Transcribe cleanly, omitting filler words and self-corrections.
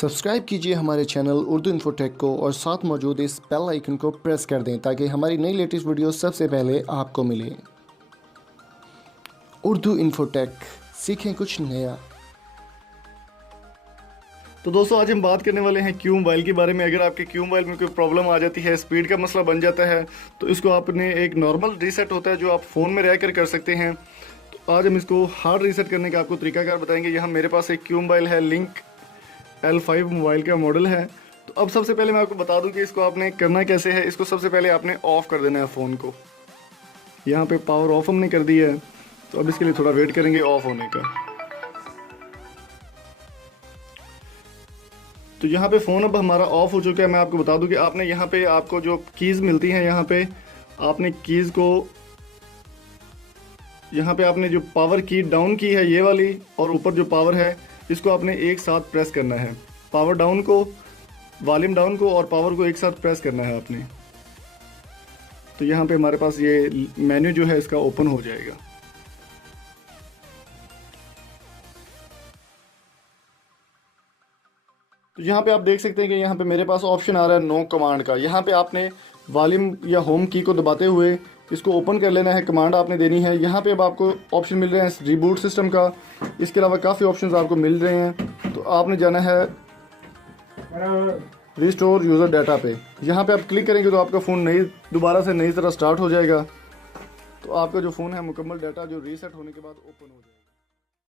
Subscribe कीजिए हमारे channel Urdu infotech को और साथ मौजूद इस बेल आइकन को प्रेस कर दें ताकि हमारी नई लेटेस्ट वीडियो सबसे पहले आपको मिले। उर्दू इन्फोटेक, सीखें कुछ नया। तो दोस्तों आज हम बात करने वाले हैं क्यू मोबाइल के बारे में। अगर आपके क्यू मोबाइल में कोई प्रॉब्लम आ जाती है, स्पीड का मसला बन जाता है, तो इसको आपने एक नॉर्मल रीसेट होता है जो आप फ़ोन में रहकर कर सकते हैं। तो आज हम इसको हार्ड रीसेट करने का आपको तरीकाकार बताएंगे। यहाँ मेरे पास एक क्यू मोबाइल है, लिंक L5 मोबाइल का मॉडल है। तो अब सबसे पहले मैं आपको बता दूं कि इसको आपने करना कैसे है। इसको सबसे पहले आपने ऑफ़ कर देना है फ़ोन को। यहाँ पे पावर ऑफ हमने कर दी है, तो अब इसके लिए थोड़ा वेट करेंगे ऑफ होने का। तो यहाँ पे फ़ोन अब हमारा ऑफ हो चुका है। मैं आपको बता दूं कि आपने यहाँ पे आपको जो कीज़ मिलती हैं, यहाँ पे आपने कीज़ को, यहाँ पे आपने जो पावर की डाउन की है ये वाली, और ऊपर जो पावर है इसको आपने एक साथ प्रेस करना है। पावर डाउन को, वॉल्यूम डाउन को और पावर को एक साथ प्रेस करना है आपने। तो यहाँ पे हमारे पास ये मेन्यू जो है इसका ओपन हो जाएगा। तो यहाँ पे आप देख सकते हैं कि यहाँ पे मेरे पास ऑप्शन आ रहा है नो कमांड का। यहाँ पे आपने वॉल्यूम या होम की को दबाते हुए इसको ओपन कर लेना है, कमांड आपने देनी है। यहाँ पे अब आपको ऑप्शन मिल रहे हैं रिबूट सिस्टम का, इसके अलावा काफ़ी ऑप्शंस आपको मिल रहे हैं। तो आपने जाना है रिस्टोर यूज़र डाटा पे। यहाँ पे आप क्लिक करेंगे तो आपका फ़ोन दोबारा से नई तरह स्टार्ट हो जाएगा। तो आपका जो फ़ोन है मुकम्मल डाटा जो रीसेट होने के बाद ओपन हो जाएगा।